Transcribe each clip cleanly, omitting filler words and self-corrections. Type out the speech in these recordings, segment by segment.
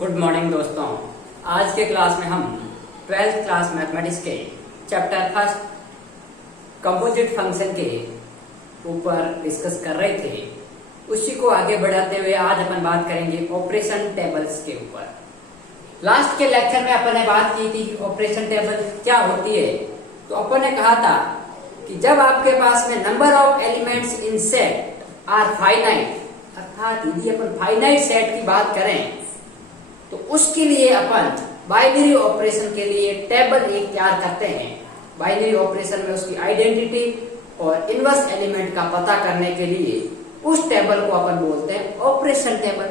Good morning दोस्तों। आज के क्लास में हम 12th क्लास मैथमेटिक्स के चैप्टर फर्स्ट कंपोजिट फंक्शन के ऊपर डिस्कस कर रहे थे। उसी को आगे बढ़ाते हुए आज अपन बात करेंगे ऑपरेशन टेबल्स के ऊपर। लास्ट के लेक्चर में अपन ने बात की थी कि ऑपरेशन टेबल क्या होती है। तो अपन ने कहा था कि जब आपके पास में number of elements in set are finite, अर्थात यदि अपन फाइनाइट सेट की बात करें तो उसके लिए अपन बाइनरी ऑपरेशन के लिए टेबल एक तैयार करते हैं। बाइनरी ऑपरेशन में उसकी आइडेंटिटी और इनवर्स एलिमेंट का पता करने के लिए उस टेबल को अपन बोलते हैं ऑपरेशन टेबल।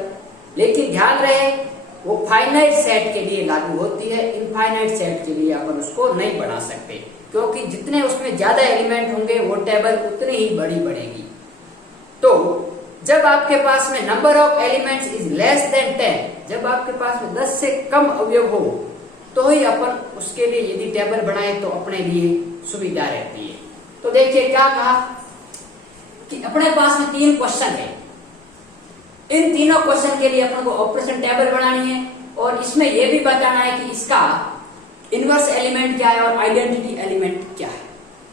लेकिन ध्यान रहे वो फाइनाइट सेट के लिए लागू होती है, इनफाइनाइट सेट के लिए अपन उसको नहीं बढ़ा सकते, क्योंकि जितने उसमें ज्यादा एलिमेंट होंगे वो टेबल उतनी ही बड़ी बढ़ेगी। तो जब आपके पास में number of elements is less than 10, जब आपके पास में 10 से कम अवयव हो तो ही अपन उसके लिए यदि टेबल बनाए तो अपने लिए सुविधा रहती है। तो देखिए क्या कहा कि अपने पास में 3 क्वेश्चन है। इन तीनों क्वेश्चन के लिए अपन को ऑपरेशन टेबल बनानी है और इसमें यह भी बताना है कि इसका इनवर्स एलिमेंट क्या है और आइडेंटिटी एलिमेंट क्या है।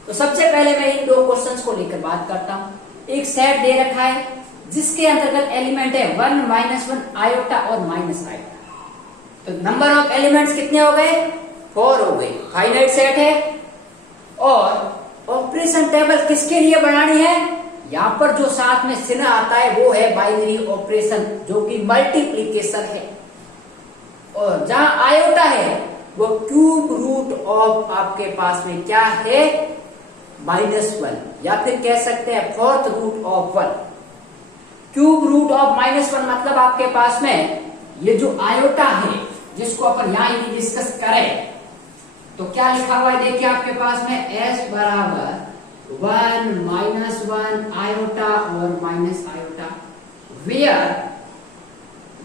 तो सबसे पहले मैं इन 2 क्वेश्चंस को लेकर बात करता हूं। एक सेट दे रखा है जिसके अंतर्गत एलिमेंट है 1 -1 आयोटा और माइनस आयोटा। तो नंबर ऑफ एलिमेंट्स कितने हो गए? 4 हो गए। फाइनाइट सेट है और ऑपरेशन टेबल किसके लिए बनानी है? यहां पर जो साथ में चिन्ह आता है वो है बाइनरी ऑपरेशन, जो कि मल्टीप्लीकेशन है। और जहां आयोटा है वो क्यूब रूट ऑफ आपके पास में क्या है? -1, या फिर कह सकते हैं 4th root of 1। Cube root of -1 मतलब आपके पास में ये जो आयोटा है जिसको अपन यहां डिस्कस करें तो क्या लिखा हुआ है? देखिए आपके पास में s बराबर 1 -1 आयोटा और माइनस आयोटा, वेयर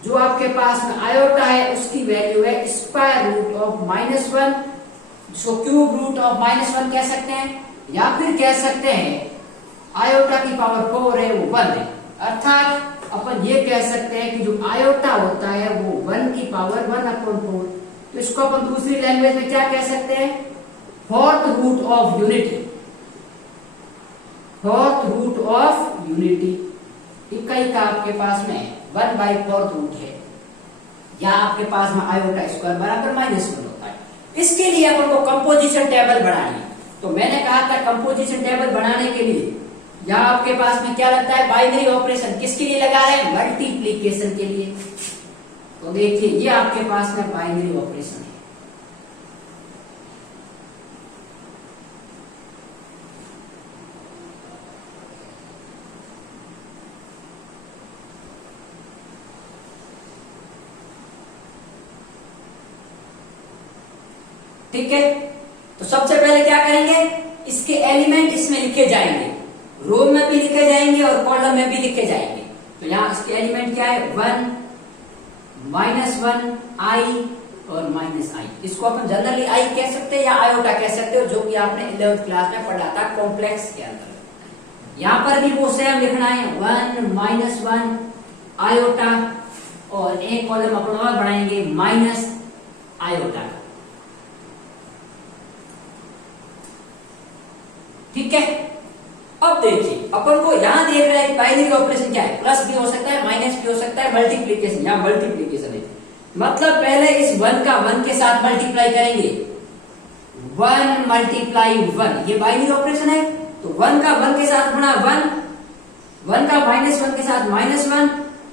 जो आपके पास में आयोटा है उसकी वैल्यू है स्क्वायर रूट ऑफ -1, जिसको क्यूब रूट ऑफ -1 कह सकते हैं, या फिर कह सकते हैं आयोटा की पावर 4 है वो 1 है। अर्थात अपन ये कह सकते हैं कि जो आयोटा होता है वो 1 की पावर 1/4। तो इसको अपन दूसरी लैंग्वेज में क्या कह सकते हैं? 4th root of unity. 4th root of unity इकाई का आपके पास में 1/4 रूट है, या आपके पास में आयोटा स्क्वायर बराबर -1 होता है। इसके लिए अपन को कंपोजिशन टेबल बनानी है। तो मैंने कहा था कंपोजिशन टेबल बनाने के लिए यहाँ आपके पास में क्या लगता है? बाइनरी ऑपरेशन किसके लिए लगा रहे हैं? मल्टीप्लीकेशन के लिए। तो देखिए ये आपके पास में बाइनरी ऑपरेशन है। ठीक है, तो सबसे पहले क्या करेंगे? इसके एलिमेंट इसमें लिखे जाएंगे, रो में भी लिखे जाएंगे और कॉलम में भी लिखे जाएंगे। तो यहाँ इसके एलिमेंट क्या है? 1 -1 i और -i। इसको अपन जनरली i कह सकते हैं या आयोटा कह सकते हो, जो कि आपने 11th क्लास में पढ़ा था कॉम्प्लेक्स के अंदर। यहाँ पर भी वो सेम लिखना है 1 -1 आयोटा और एक कॉलम अपन और बनाएंगे माइनस आयोटा। ठीक है, अब देखिए अपन को यहां देख रहे हैं बाइनरी ऑपरेशन क्या है? प्लस भी हो सकता है, माइनस भी हो सकता है, मल्टीप्लीकेशन, यहां मल्टीप्लीकेशन है। मतलब पहले इस 1 का 1 के साथ मल्टीप्लाई करेंगे, 1 × 1, ये बाइनरी ऑपरेशन है। तो 1 का 1 के साथ गुणा 1, 1 का -1 के साथ -1,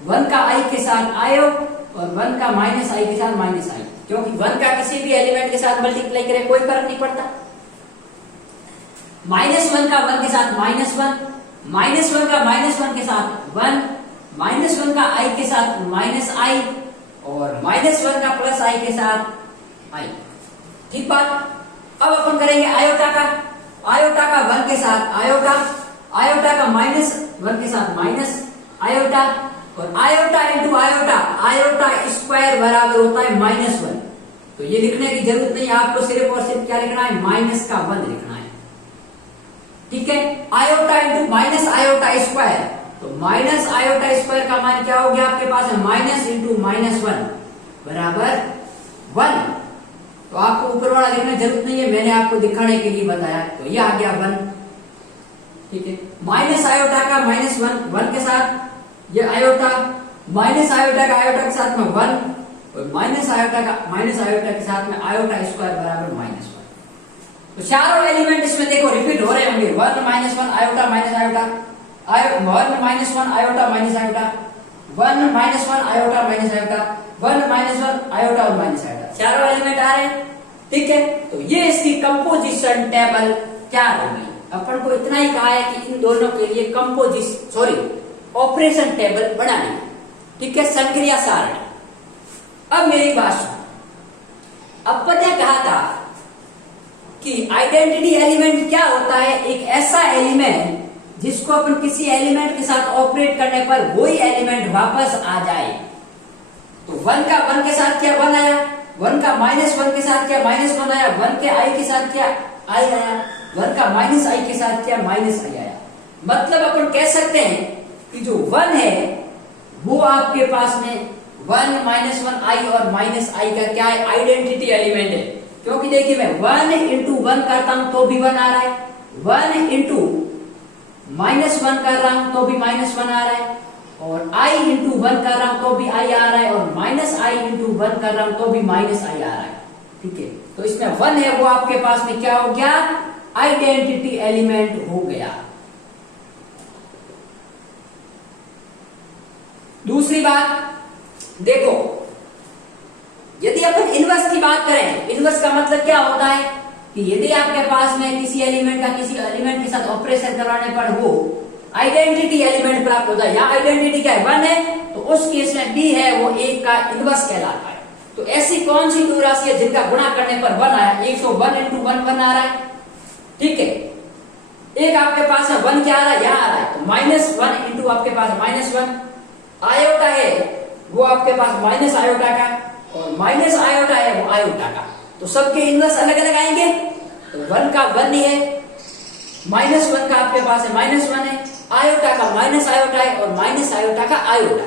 1 का i के साथ आयो और 1 का -i के साथ -i, क्योंकि 1 का किसी भी एलिमेंट के साथ मल्टीप्लाई करें कोई फर्क नहीं पड़ता। -1 का 1 के साथ -1, -1 का -1 के साथ 1, -1 का i के साथ -i और -1 का +i के साथ i। ठीक बात। अब अपन करेंगे आयोटा का। आयोटा का 1 के साथ आयोटा, आयोटा का -1 के साथ माइनस आयोटा और iota into iota, iota square बराबर होता है -1। तो ये लिखने की जरूरत नहीं, आपको सिर्फ और सिर्फ क्या लिखना है? माइनस का 1 लिखना है। ठीक है, iota into minus iota square, तो माइनस आयोटा स्क्वायर का मान क्या हो गया आपके पास है? माइनस इंटू -1 बराबर 1। तो आपको ऊपर वाला लिखने की जरूरत नहीं है, मैंने आपको दिखाने के लिए बताया। तो ये आ गया 1, ठीक है। माइनस आयोटा का माइनस 1 के साथ ये आयोटा, माइनस आयोटा का आयोटा के साथ में 1, और माइनस आयोटा के साथ में आयोटा स्क्वायर बराबर -1। तो चारों एलिमेंट इसमें देखो रिपीट हो रहे होंगे, 1 -1 iota minus iota, 1 -1 iota minus iota, 1 -1 iota minus iota, 1 -1 iota और माइनस आयोटा, चारों एलिमेंट आ रहे हैं, ठीक है। तो ये इसकी कंपोजिशन टेबल क्या होगी। अपन को इतना ही कहा है कि इन दोनों के लिए ऑपरेशन टेबल बनानी है, ठीक है, संक्रिया सारणी। अब मेरी बात सुनो, अब पता कहा था कि आइडेंटिटी एलिमेंट क्या होता है, एक ऐसा एलिमेंट जिसको अपन किसी एलिमेंट के साथ ऑपरेट करने पर वही एलिमेंट वापस आ जाए। तो 1 का 1 के साथ क्या 1 आया, 1 का -1 के साथ क्या -1 आया, 1 के i के साथ क्या i आया, 1 का -i के साथ क्या -i आया। मतलब अपन कह सकते हैं कि जो 1 है वो आपके पास में 1 -1 i और -i का क्या है, आइडेंटिटी एलिमेंट है। क्योंकि देखिए मैं 1 into 1 करता हूं तो भी 1 आ रहा है, 1 into -1 कर रहा हूं तो भी -1 आ रहा है, और i into 1 कर रहा हूं तो भी i आ रहा है, और -i into 1 कर रहा हूं तो भी -i आ रहा है, ठीक है। तो इसमें 1 है वो आपके पास में क्या हो गया, आइडेंटिटी एलिमेंट हो गया। दूसरी बात देखो, यदि अपन इनवर्स की बात करें, इनवर्स का मतलब क्या होता है कि यदि आपके पास में किसी एलिमेंट का किसी एलिमेंट के साथ ऑपरेशन करवाने पर वो आइडेंटिटी एलिमेंट प्राप्त होता है, या आइडेंटिटी क्या है 1 है, तो उस केस में b है वो 1 का इनवर्स कहलाता है। तो ऐसी कौन सी दो राशि है जिनका गुणा करने पर 1 आया, एक तो 1 into 1 1 आ रहा है, ठीक है। एक आपके पास है 1 क्या आ रहा है, यहां आ रहा है, तो -1 into आपके पास -1 आयोटा है वो आपके पास माइनस आयोटा का, और माइनस आयोटा है वो आयोटा का। तो सबके इनवर्स अलग अलग आएंगे। तो 1 का 1 ही है, -1 का आपके पास है -1 है, आयोटा का माइनस आयोटा है, और माइनस आयोटा का आयोटा,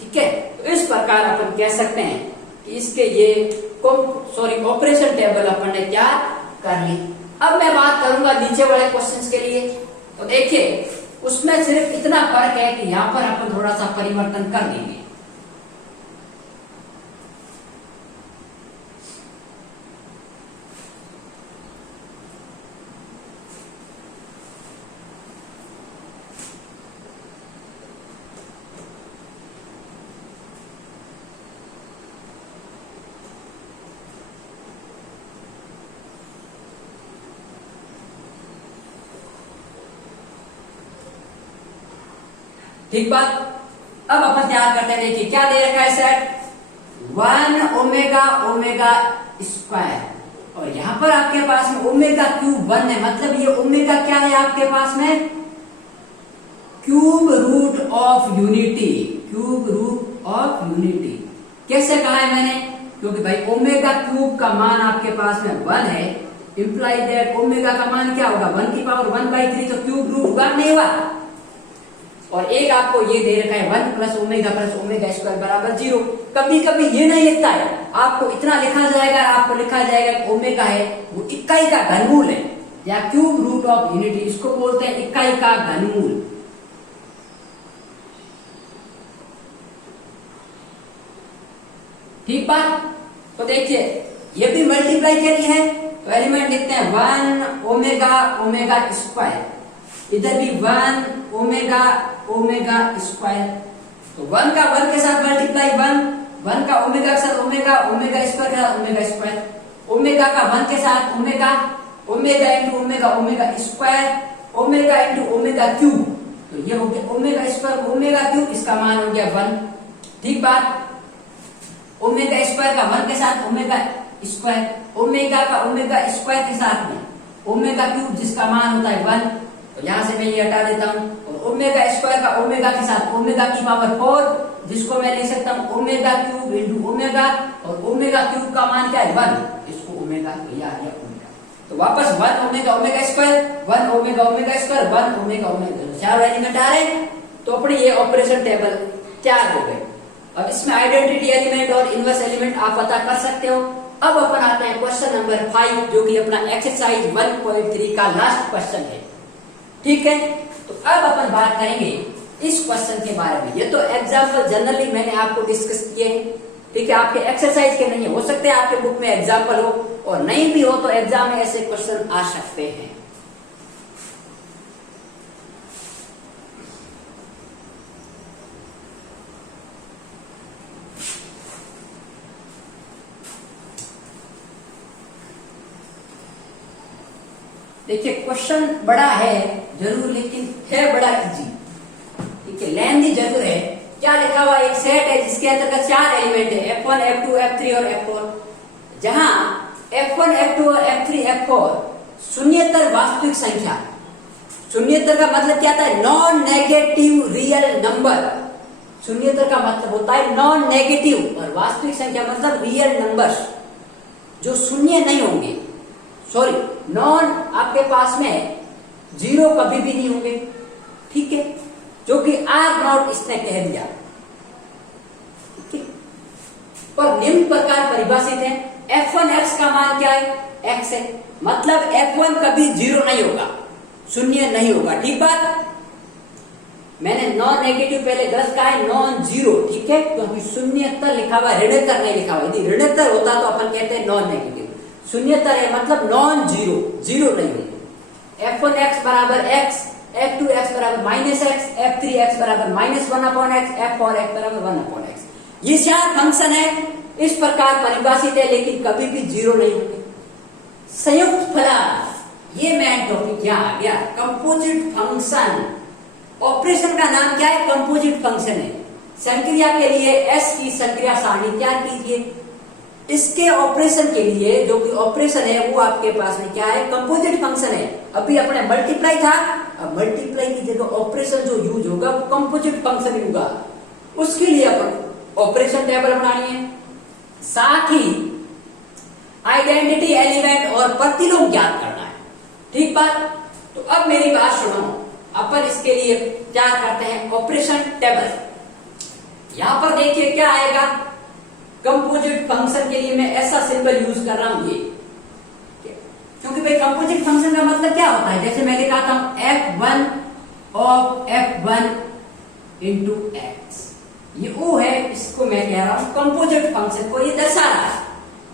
ठीक है। तो इस प्रकार अपन कह सकते हैं कि इसके ये ऑपरेशन टेबल अपन ने क्या कर ली। अब मैं बात करूंगा नीचे वाले क्वेश्चंस के लिए। तो देखिए उसमें सिर्फ इतना फर्क है कि यहां पर अपन थोड़ा सा परिवर्तन कर देंगे। ठीक बात। अब अपन तैयार करते हैं, देखिए क्या दे रखा है सेट 1 ओमेगा ओमेगा स्क्वायर, और यहां पर आपके पास में ओमेगा क्यूब 1 है, मतलब ये ओमेगा क्या है आपके पास में, cube root of unity, cube root of unity. कैसे कहा है मैंने, क्योंकि भाई ओमेगा क्यूब का मान आपके पास में 1 है, इंप्लाई दैट ओमेगा का मान क्या होगा 1 की पावर 1/3, तो क्यूब रूट 1 नहीं हुआ। और एक आपको ये दे रखा है 1 प्लस ओमेगा स्क्वायर बराबर 0। कभी कभी ये नहीं लिखता है, आपको इतना लिखा जाएगा, आपको लिखा जाएगा ओमेगा है वो इकाई का घनमूल है, या क्यूब रूट ऑफ यूनिटी, इसको बोलते हैं इकाई का घनमूल। ठीक बात। तो देखिए ये भी मल्टीप्लाई करी है, तो एलिमेंट लिखते हैं 1 ओमेगा स्क्वायर, इधर भी 1 ओमेगा स्क्वायर। तो 1 का 1 के साथ मल्टीप्लाई 1 का ओमेगा के साथ ओमेगा स्क्वायर के साथ ओमेगा स्क्वायर, ओमेगा का 1 के साथ omega into omega square, omega into omega cube. तो ये हो गया ओमेगा स्क्वायर ओमेगा क्यूब, इसका मान हो गया 1। ठीक बात। ओमेगा स्क्वायर का 1 के साथ ओमेगा स्क्वायर, ओमेगा का ओमेगा स्क्वायर के साथ में ओमेगा क्यूब जिसका मान होता है 1। तो यहां से मैं ये हटा देता हूं, और ओमेगा स्क्वायर का ओमेगा के साथ ओमेगा की पावर 4, जिसको मैं लिख सकता हूं ओमेगा क्यूब इंटू ओमेगा, और ओमेगा क्यूब का मान क्या है 1, इसको ओमेगा, तो यह आ गया ओमेगा। तो वापस 1 omega square 1 omega square 1 omega, चार एलिमेंट आ रहे हैं। तो अपनी ये ऑपरेशन टेबल तैयार हो गए। अब इसमें आइडेंटिटी एलिमेंट और इनवर्स एलिमेंट आप पता कर सकते हो। अब अपन आते हैं क्वेश्चन नंबर 5, जो कि अपना एक्सरसाइज 1.3 का लास्ट क्वेश्चन है। ठीक है, तो अब अपन बात करेंगे इस क्वेश्चन के बारे में। ये तो एग्जाम्पल जनरली मैंने आपको डिस्कस किए हैं। ठीक है, आपके एक्सरसाइज के नहीं हो सकते, आपके बुक में एग्जाम्पल हो, और नहीं भी हो तो एग्जाम में ऐसे क्वेश्चन आ सकते हैं। देखिए, क्वेश्चन बड़ा है जरूर, लेकिन है बड़ा इजी। ठीक है, लेंथी जरूर है। क्या लिखा हुआ, एक सेट है जिसके अंतर्गत 4 एलिमेंट है, F1, F2, F3 और F4, जहां F1, F2 और F3, F4 शून्येतर वास्तविक संख्या। शून्येतर का मतलब क्या था? Non negative real number. शून्येतर का मतलब होता है नॉन नेगेटिव, और वास्तविक संख्या मतलब रियल नंबर्स जो शून्य नहीं होंगे। सॉरी, नॉन आपके पास में जीरो कभी भी नहीं होंगे। ठीक है, जो कि आर नॉट इसने कह दिया। ठीक है, और निम्न प्रकार परिभाषित है। F1x का मान क्या है? x है, मतलब F1 कभी जीरो नहीं होगा, शून्य नहीं होगा। ठीक बात, मैंने नॉन नेगेटिव पहले गलत कहा है, नॉन जीरो। ठीक है, क्योंकि शून्यतर लिखा हुआ, ऋणोत्तर नहीं लिखा हुआ। यदि ऋणोत्तर होता तो अपन कहते हैं नॉन नेगेटिव। शून्यतर है मतलब नॉन जीरो, जीरो नहीं होंगे। F1x बराबर x, F2x बराबर -x, F3x बराबर -1/x, F4x बराबर 1/x। ये 4 फंक्शन है, इस प्रकार परिभाषित है, लेकिन कभी भी जीरो नहीं होंगे। संयुक्त फलन, ये मेन टॉपिक क्या आ गया? Composite function. ऑपरेशन का नाम क्या है? कंपोजिट फंक्शन है। संक्रिया के लिए s की संक्रिया सारणी तैयार कीजिए। इसके ऑपरेशन के लिए जो कि ऑपरेशन है वो आपके पास में क्या है? कंपोजिट फंक्शन है। अभी अपने मल्टीप्लाई था, अब मल्टीप्लाई की जगह ऑपरेशन जो यूज होगा वो कंपोजिट फंक्शन होगा। उसके लिए अपन ऑपरेशन टेबल बनानी है, साथ ही आइडेंटिटी एलिमेंट और प्रतिलोम ज्ञात करना है। ठीक बात, तो अब मेरी बात सुनो। अपन इसके लिए क्या करते हैं? Operation table. यहां पर देखिए क्या आएगा। कंपोजिट फंक्शन के लिए मैं ऐसा सिंबल यूज कर रहा हूं, ये, क्योंकि भाई कंपोजिट फंक्शन का मतलब क्या होता है? जैसे मैं दिखाता हूं, F1 of F1 into x, ये O है, इसको मैं कह रहा हूं कंपोजिट फंक्शन को ये दर्शा रहा है।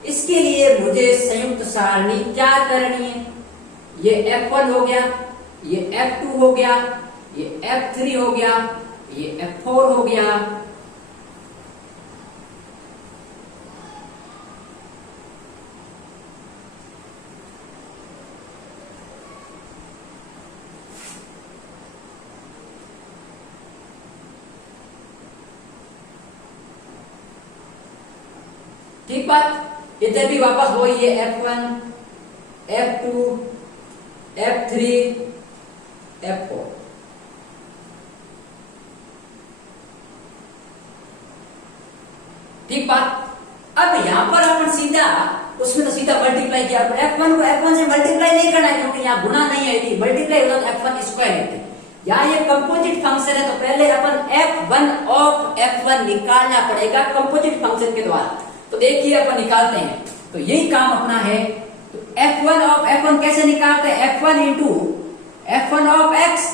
इसके लिए मुझे संयुक्त सारणी क्या करनी है? ये F1 हो गया, ये F2 हो गया, ये F3 हो गया, ये F4 हो गया। ठीक बात, इधर भी वापस वही है, F1, F2, F3, F4। ठीक बात, अब यहां पर अपन सीधा उसमें तो सीधा मल्टीप्लाई किया। F1 को F1 से मल्टीप्लाई नहीं करना, क्योंकि यहाँ गुणा नहीं है। यदि मल्टीप्लाई होता तो F1 स्क्वायर होते। यहाँ ये कंपोजिट फंक्शन है, तो पहले अपन F1 ऑफ F1 निकालना पड़ेगा कंपोजिट फंक्शन के द्वारा। तो देखिए अपन निकालते हैं, तो यही काम अपना है। तो F1 ऑफ F1 कैसे निकालते हैं? F1 into F1 of x,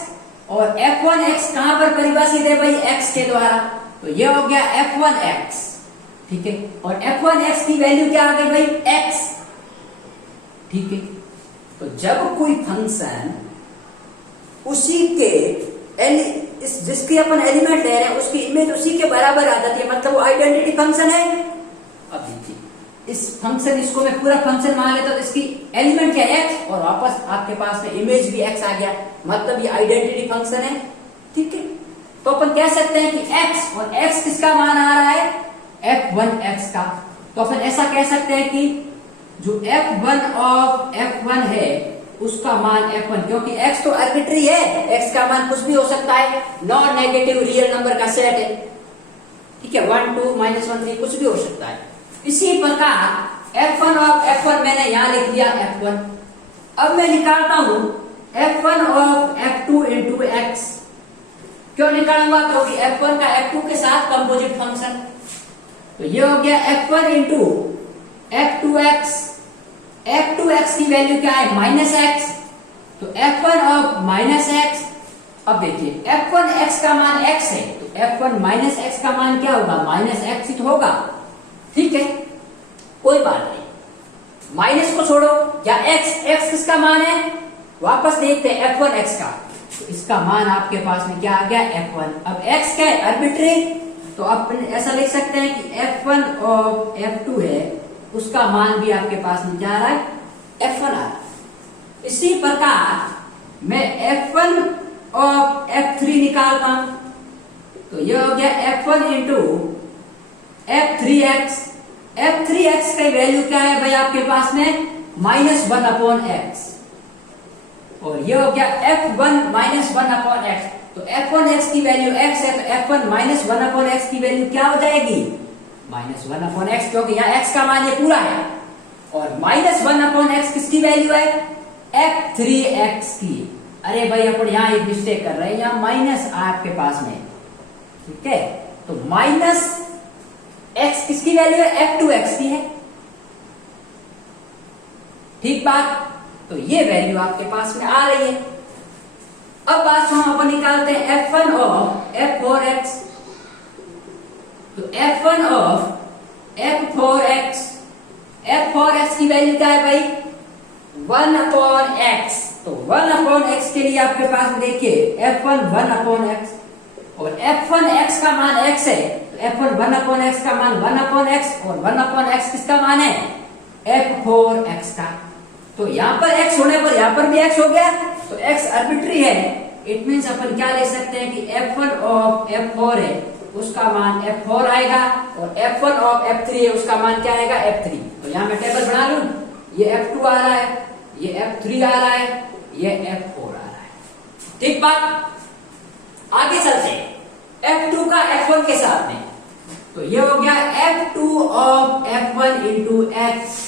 और F1x कहां पर परिभाषित है भाई? x के द्वारा। तो ये हो गया F1x। ठीक है, और F1x की वैल्यू क्या आ गई भाई? x। ठीक है, तो जब कोई फंक्शन उसी के जिसकी अपन एलिमेंट ले रहे हैं उसकी इमेज उसी के बराबर आ जाती है, मतलब वो आइडेंटिटी फंक्शन है। अब देखिए, इस फंक्शन, इसको मैं पूरा फंक्शन मान लेता हूं, तो इसकी एलिमेंट क्या है? x, और वापस आपके पास में इमेज भी x आ गया, मतलब ये आइडेंटिटी फंक्शन है। ठीक है, तो अपन कह सकते हैं कि x, और x किसका मान आ रहा है? F1x का। तो अपन ऐसा कह सकते हैं कि जो F1 ऑफ F1 है उसका मान F1, क्योंकि x तो आर्बिट्री है, x का मान कुछ भी हो सकता है, नॉन नेगेटिव रियल नंबर का सेट है। ठीक है, 1, 2, -1, 3 कुछ भी हो सकता है। इसी प्रकार F1 ऑफ F1 मैंने यहां लिख दिया F1। अब मैं निकालता हूं F1 of F2 into x। क्यों निकालूंगा? क्योंकि F1 का F2 के साथ कंपोजिट फंक्शन। तो ये हो गया F1 इंटू F2x। F2x की वैल्यू क्या है? Minus x. तो F1 ऑफ माइनस एक्स। अब देखिए F1x का मान x है, तो F1 माइनस एक्स का मान क्या होगा? माइनस एक्स ही तो होगा। ठीक है, कोई बात नहीं, माइनस को छोड़ो। क्या x किसका मान है? वापस देखते हैं F1x का। तो इसका मान आपके पास में क्या आ गया? F1। अब x क्या है? आर्बिट्री। तो आप ऐसा लिख सकते हैं कि F1 और F2 है, उसका मान भी आपके पास में क्या आ रहा है? F1 आ रहा है। इसी प्रकार मैं F1 और F3 निकालता हूं, तो यह हो गया F1 इंटू F3x। F3x की वैल्यू क्या है भाई आपके पास में? Minus 1 upon x. और यह हो गया F1 माइनस 1 अपॉन एक्स। तो F1x की वैल्यू x है, तो F1 माइनस 1 अपॉन एक्स की वैल्यू क्या हो जाएगी? माइनस 1 अपॉन एक्स, क्योंकि यहाँ x का मान ये पूरा है। और माइनस 1 अपॉन एक्स किसकी वैल्यू है? F3x की। अरे भाई अपन यहाँ एक मिस्टेक कर रहे हैं, यहाँ माइनस आपके पास में। ठीक है, तो माइनस x किसकी वैल्यू है? F2x की है। ठीक बात। तो ये वैल्यू आपके पास में आ रही है। अब बात हम अपन निकालते हैं F1 ऑफ F4x। तो F1 ऑफ F4x, F4x की वैल्यू क्या है भाई? 1 अपॉन एक्स। तो 1 अपॉन एक्स के लिए आपके पास देखिए F1 1 अपॉन एक्स, और F1x का मान x है, तो F1 1 अपॉन एक्स का मान 1 अपॉन एक्स, और 1 अपॉन एक्स किसका मान है? F4x का। तो यहाँ पर x होने पर यहाँ पर भी x हो गया, तो x आर्बिट्री है। इट मीन्स अपन क्या ले सकते हैं कि F1 ऑफ F4 है, उसका मान F4 आएगा, और F1 ऑफ F3 है, उसका मान क्या आएगा? F3। तो यहाँ मैं टेबल बना लूं, ये F2 आ रहा है, ये F3 आ रहा है, ये F4 आ रहा है। ठीक बात। आगे चलते हैं F2 का F1 के साथ में। तो ये हो गया F2 of F1 into x।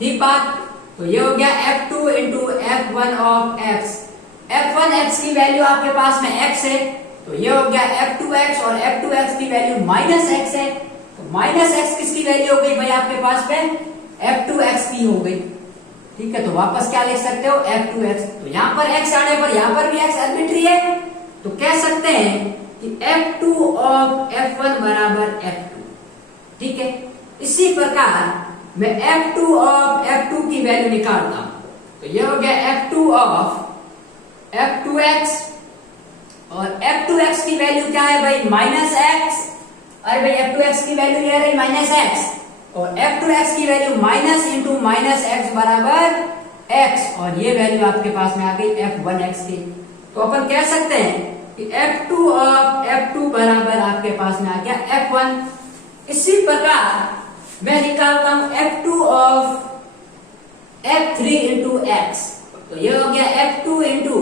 ठीक बात। तो ये हो गया F2 into F1 of x। F1x की वैल्यू आपके पास में x है, तो ये हो गया F2x, और F2x की वैल्यू माइनस x है। तो माइनस x किसकी वैल्यू हो गई भाई आपके पास में? F2x की हो गई। ठीक है, तो वापस क्या लिख सकते हो? F2x। तो यहाँ पर x आने पर यहाँ पर भी x आर्बिट्री है, तो कह सकते हैं कि F2 ऑफ F1 बराबर F2। ठीक है, इसी प्रकार मैं F2 ऑफ F2 की वैल्यू निकालता हूं, तो यह हो गया F2 ऑफ F2x, और F2x की वैल्यू क्या है भाई? Minus x। अरे भाई F2x की वैल्यू ये रही माइनस x, और F2x की value minus into minus x बराबर x, और ये वैल्यू आपके पास में आ गई F1x की। तो अपन कह सकते हैं कि F2 ऑफ F2 बराबर आपके पास में आ गया F1। इसी प्रकार मैं निकालता हूं F2 of F3 into x। तो ये हो गया F2 इंटू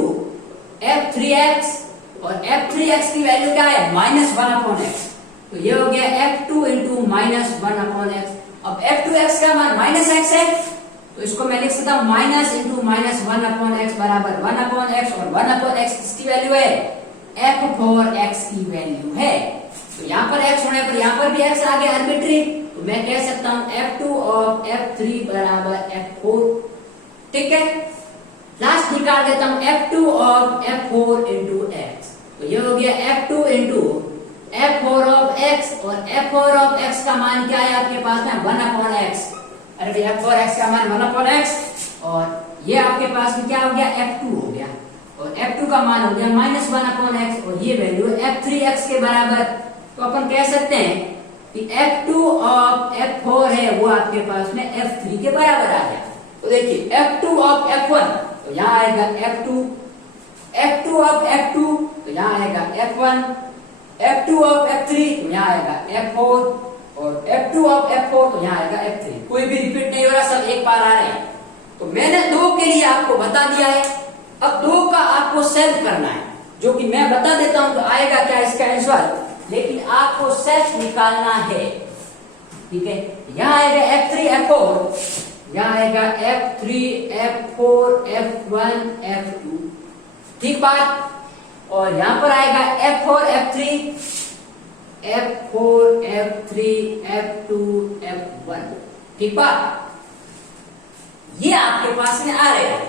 F3x, और F3x की वैल्यू क्या है? Minus 1 upon x. तो ये हो गया F2 into minus 1 upon x. अब F2x का मान माइनस x है, तो इसको मैं लिख सकता हूं minus into minus 1 upon x बराबर 1 अपॉन एक्स, और 1 अपॉन एक्स किसकी वैल्यू है? F4x की वैल्यू है। तो यहाँ पर x होने पर यहाँ पर भी x आ गया आर्बिट्री, तो मैं कह सकता हूं F2 ऑफ F3 बराबर F4। ठीक है, लास्ट निकाल देता हूं F2 of F4 into x। तो ये हो गया F2 into F4 of x, और F4 ऑफ x का मान क्या है आपके पास में? 1 अपॉन x। अरे भाई F4x का मान 1 अपॉन x, और ये आपके पास में क्या हो गया? F2 हो गया, और F2 का मान हो गया माइनस 1 अपॉन x, और ये वैल्यू F3x के बराबर। तो अपन कह सकते हैं कि F2 ऑफ F4 है वो आपके पास में F3 के बराबर आ गया। तो देखिए F2 ऑफ F1, तो यहाँ आएगा F2, F2 ऑफ F2, तो यहाँ आएगा F1, F2 ऑफ F3, तो यहाँ आएगा F4, और F2 ऑफ F4, तो यहाँ आएगा F3। कोई भी रिपीट नहीं हो रहा, सब एक बार आ रहे हैं। तो मैंने 2 के लिए आपको बता दिया है, अब 2 का आपको सेल्फ करना है, जो कि मैं बता देता हूं तो आएगा क्या इसका आंसर, लेकिन आपको सेल्फ निकालना है। ठीक है, यहाँ आएगा F3 F4, यहाँ आएगा F3 F4 F1 F2। ठीक बात। और यहाँ पर आएगा F4 F3 F4 F3 F2 F1। ठीक बात, ये आपके पास में आ रहे हैं।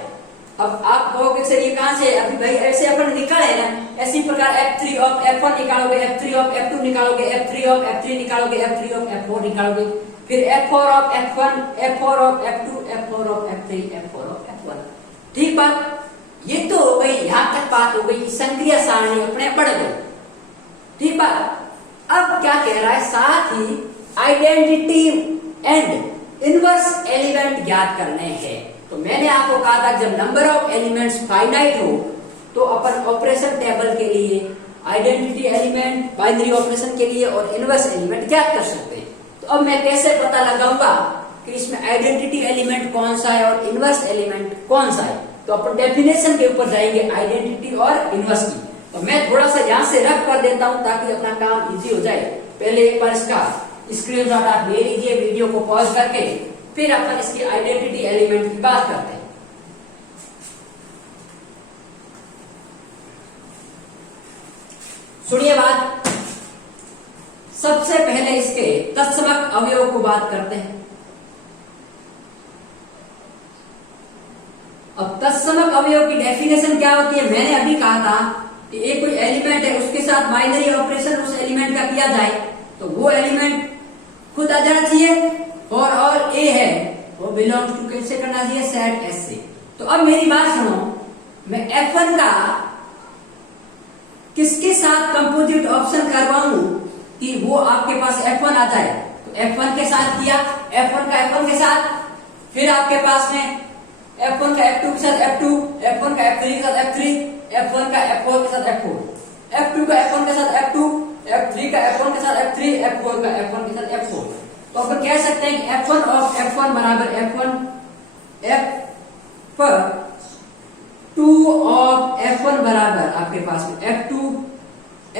अब आप कहोगे सर ये कहां से, अभी भाई ऐसे अपन निकाले ना, इसी प्रकार F3 ऑफ F1 निकालोगे, F3 ऑफ F2 निकालोगे, F3 ऑफ F3 निकालोगे, F3 ऑफ F4 निकालोगे, फिर F4 of F1, F4 of F2, F4 of F3, F4 of F1। ठीक बात, ये तो हो गई, यहां तक बात हो गई, संक्रिया सारणी अपने पढ़ गए। ठीक बात, अब क्या कह रहा है, साथ ही आइडेंटिटी एंड इनवर्स एलिमेंट ज्ञात करने हैं। तो मैंने आपको कहा था जब नंबर ऑफ एलिमेंट्स फाइनाइट हो तो अपन ऑपरेशन टेबल के लिए आइडेंटिटी एलिमेंट, बाइनरी ऑपरेशन के लिए और इनवर्स एलिमेंट ज्ञात कर सकते हैं। तो अब मैं कैसे पता लगाऊंगा कि इसमें आइडेंटिटी एलिमेंट कौन सा है और इनवर्स एलिमेंट कौन सा है? तो अपन डेफिनेशन के ऊपर जाएंगे, आइडेंटिटी और इनवर्स की। तो मैं थोड़ा सा यहां से रफ कर देता हूं ताकि अपना काम इजी हो जाए। पहले एक बार इसका स्क्रीनशॉट आप ले लीजिए, वीडियो को पॉज करके, फिर अपन इसकी आइडेंटिटी एलिमेंट की बात करते हैं। सुनिए बात, सबसे पहले इसके तत्समक अवयव को बात करते हैं। अब तत्समक अवयव की डेफिनेशन क्या होती है? मैंने अभी कहा था कि एक कोई एलिमेंट है, उसके साथ बाइनरी ऑपरेशन उस एलिमेंट का किया जाए तो वो एलिमेंट खुद आ जाना चाहिए, और ए है वो बिलोंग्स टू कैसे करना चाहिए, सेट एस से। तो अब मेरी बात सुनो, मैं F1 का किसके साथ कंपोजिट ऑप्शन करवाऊं कि वो आपके पास F1 आ जाए? तो F1 के साथ किया, F1 का F1 के साथ, फिर आपके पास में F1 का F2 के साथ F2, F1 का F3 के साथ F3, F1 का F4 के साथ F4, F2 का F1 के साथ F2, F3 का F1 के साथ F3, F4 का F1 के साथ F4। तो अपन कह सकते हैं कि F1 ऑफ F1 बराबर F1 F2 ऑफ F1 बराबर आपके पास में F2,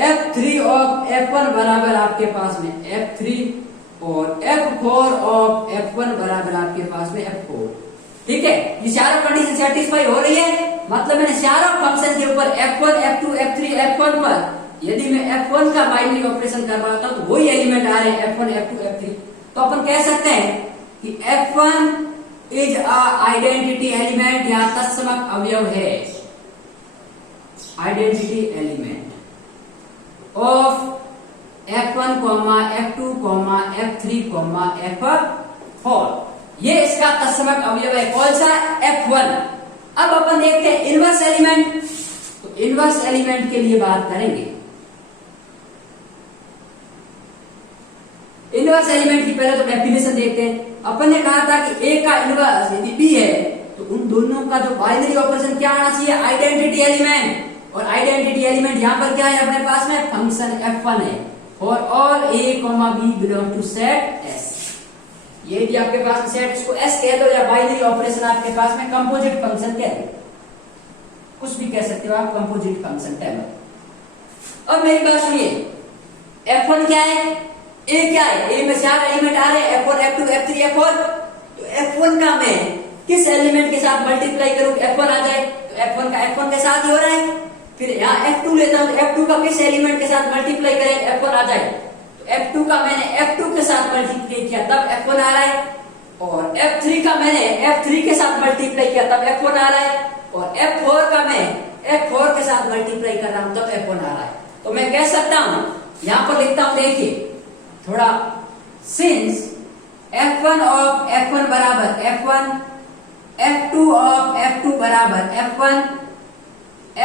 F3 ऑफ F1 बराबर आपके पास में F3 और F4 ऑफ F1 बराबर आपके पास में F4। ठीक है, ये चारों कंडीशन सेटिस्फाई हो रही है, मतलब मैंने चारों फंक्शन के ऊपर F1, F2, F3, F1 पर यदि मैं F1 का बाइनरी ऑपरेशन करवाता हूं तो वही एलिमेंट आ रहे हैं F1, F2, F3। तो अपन कह सकते हैं कि F1 is a identity element या तत्समक अवयव है, identity element of F1, F2, F3, F4। ये इसका तत्समक अवयव है, कौन सा? F1। अब अपन देखते हैं इनवर्स एलिमेंट। तो इनवर्स एलिमेंट के लिए बात करेंगे। इनवर्स एलिमेंट की पहले तो डेफिनेशन देखते हैं। अपन ने कहा था कि ए का इनवर्स यदि बी है तो उन दोनों का जो बाइनरी ऑपरेशन क्या आना चाहिए? Identity element. और आइडेंटिटी एलिमेंट यहां पर क्या है अपने पास में? फंक्शन F1 है। For all A, B belong to set S। ये भी आपके पास में सेट, इसको S कह दो या बाइनरी ऑपरेशन आपके पास में कंपोजिट फंक्शन कह दो, कुछ भी कह सकते हो आप, कंपोजिट फंक्शन टेबल। अब मेरी बात सुनिए, F1 क्या है, A क्या है? A में 4 एलिमेंट आ रहे हैं, F1, F2, F3, F4। तो F1 का मैं किस एलिमेंट के साथ मल्टीप्लाई करूं कि F1 आ जाए? तो F1 का F1 के साथ ही हो रहा है। फिर यहाँ F2 लेता हूं, तो F2 का किस एलिमेंट के साथ मल्टीप्लाई करें F1 आ जाए? तो F2 का मैंने F2 के साथ मल्टीप्लाई किया तब F1 आ रहा है, और F3 का मैंने F3 के साथ मल्टीप्लाई किया तब F1 आ रहा है, और F4 का मैं F4 के साथ मल्टीप्लाई कर रहा हूं तब F1 आ रहा है। तो मैं कह सकता हूं, यहां पर लिखता हूं, देखिए थोड़ा, सिंस F1 ऑफ F1 बराबर F1, F2 ऑफ F2 बराबर F1,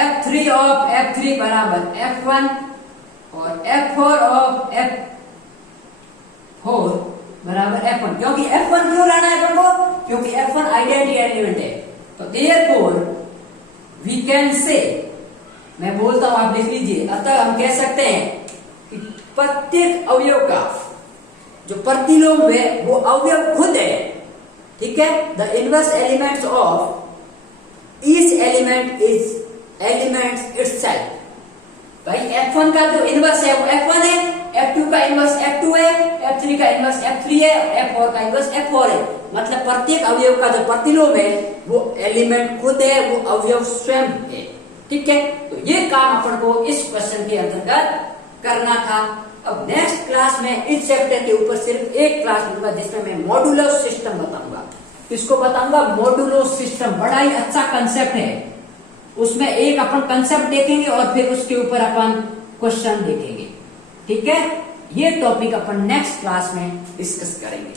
F3 ऑफ F3 बराबर F1 और F4 ऑफ F4 बराबर F1। क्योंकि F1 क्यों लाना है अपन को? क्योंकि F1 आइडेंटिटी एलिमेंट है। तो देयरफॉर वी कैन से, मैं बोलता हूं आप लिख लीजिए, अतः हम कह सकते हैं कि प्रत्येक अवयव का जो प्रतिलोम है वो अवयव खुद है। ठीक है, the inverse elements of each element is elements itself. भाई F1 का जो इनवर्स है वो F1 है, F2 का इनवर्स F2 है, F3 का इनवर्स F3 है, F4 का इनवर्स F4 है। मतलब प्रत्येक अवयव का जो प्रतिलोम है वो एलिमेंट खुद है, वो अवयव स्वयं है। ठीक है, तो ये काम अपन को इस क्वेश्चन के अंतर्गत करना था। अब नेक्स्ट क्लास में इस चैप्टर के ऊपर सिर्फ एक क्लास लूंगा जिसमें मैं मॉड्यूलर सिस्टम बताऊंगा। किसको बताऊंगा? Modular system. बड़ा ही अच्छा कंसेप्ट है। उसमें एक अपन कंसेप्ट देखेंगे और फिर उसके ऊपर अपन क्वेश्चन देखेंगे। ठीक है, ये टॉपिक अपन नेक्स्ट क्लास में डिस्कस करेंगे।